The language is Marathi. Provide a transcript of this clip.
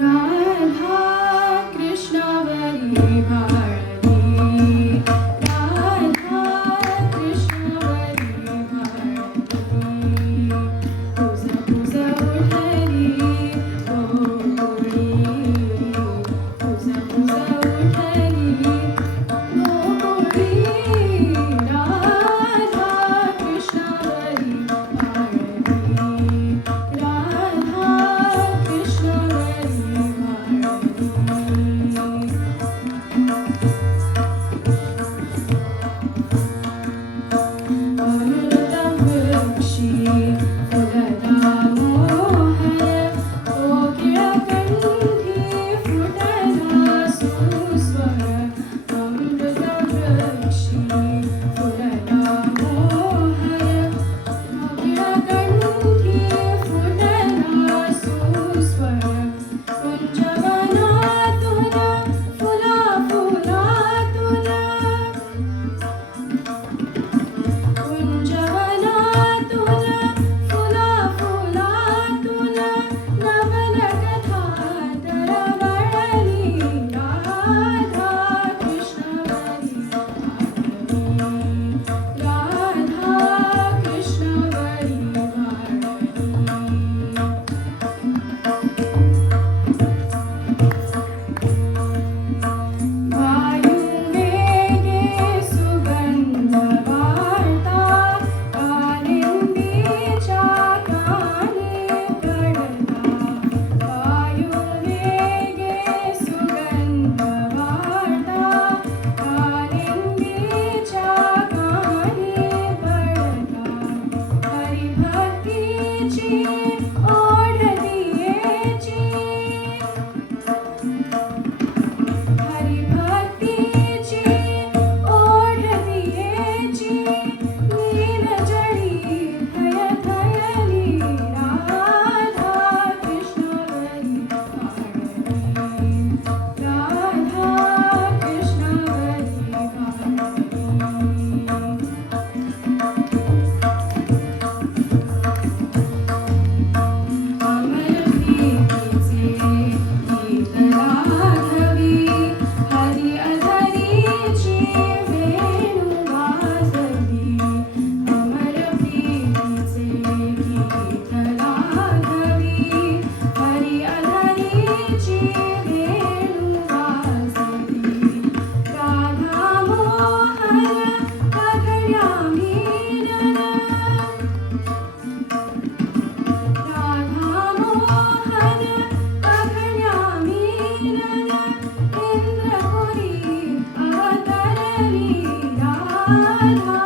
राधा कृष्णावरी भारती राधा कृष्णावरी भारती तुझ तुझ उठली गोकुळी तुझ तुझ उठली गोकुळी राधा कृष्णावरी भारती राधा कृष्णावरी अमृतवृक्षी फुलला मोहर कोकिळकंठी फुटला सुस्वर अमृतवृक्षी फुलला मोहर कोकिळकंठी फुटला सुस्वर कुंजवनातून फुला फुलातून कुंजवनातून फुला फुलातून नवलकथा तरवळली राधा कृष्णावरी भारती राधा कृष्णावरी भारती वायुवेगे सुगंध वार्ता कालिंदीच्या कानी पडता वायुवेगे सुगंध वार्ता कालिंदीच्या कानी पडता हरिभक्तीची ओढ दियेची हरिभक्तीची ओढ दियेची नीलजळी थयथयली राधा कृष्णावरी भारती राधा कृष्णावरी भारती अमर प्रीतीचे गीत राघवी हरी अधरीची वेणू वाजली अमर प्रीतीचे गीत राघवी हरी अधरीची वेणू वाजली राधा मोहन पगड्या मीनन राधा मोहन पगड्या मीनन इंद्रपुरी अवतरली राधा